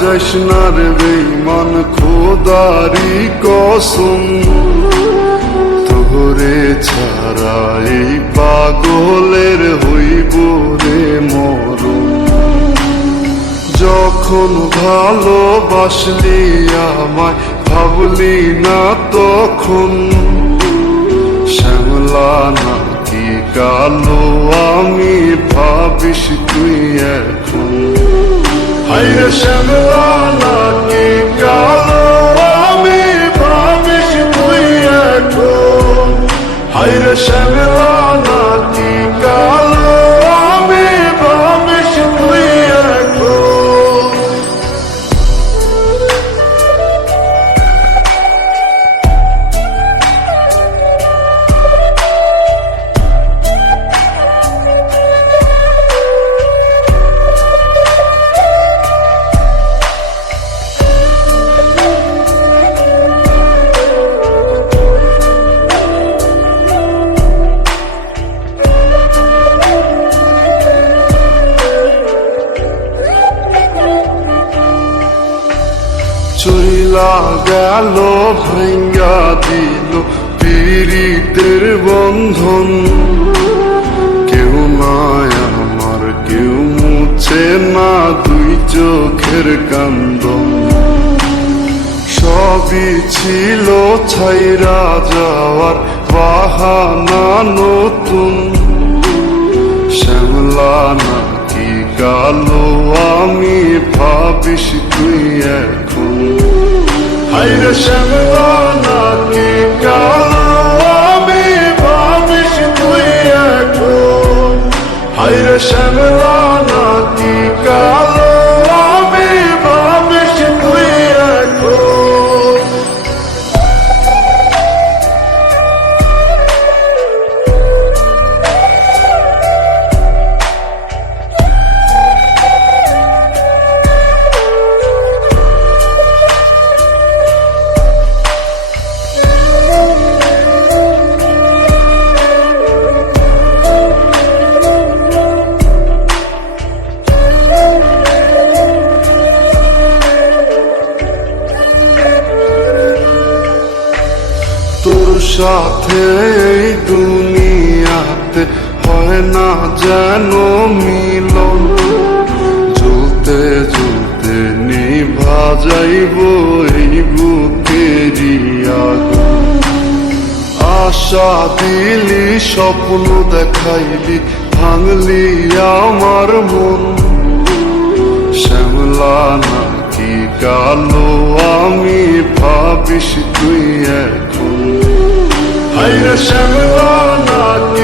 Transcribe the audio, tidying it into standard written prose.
যাস না রে বেঈমান, খোদারি কসম তোরে ছাড়া এই পাগলের হইব রে মরণ। যখন ভালোবাসলি আমায় ভাবলি না তখন, শ্যামলা নাকি কালো আমি ভাবিস তুই এখন। হায়রে শ্যামলা নাকি কালো আমি ভাবিস তুই এখন। হায়রে শ্যামলা নাকি কালো আমি ভাবিস তুই এখন। চইলা গেল ভাঙ্গা দিল পীড়িতের বন্ধন। কেউ নাই আমার, কেউ মুছে না দুই চোখের কান্দন। সবই ছিল ছাইরা যাওয়ার বাহানা নতুন, শ্যামলা নাকি কালো আমি ভাবিস তুই এখন। হায়রে শ্যামলা নাকি কালো আমি ভাবিস তুই এখন। হায়রে শ্যামলা নাকি কালো আমি ভাবিস তুই এখন। তোর সাথে এই দুনিয়াতে হয় না যেন মিলন। জ্বলতে জ্বলতে নিভা যাইব এই বুকেরই আগুন। আশা দিলি স্বপ্ন দেখাইলি ভাঙলি আমার মন, শ্যামলা নাকি কালো আমি ভাবিস তুই এখন। হায়রে শ্যামলা নাকি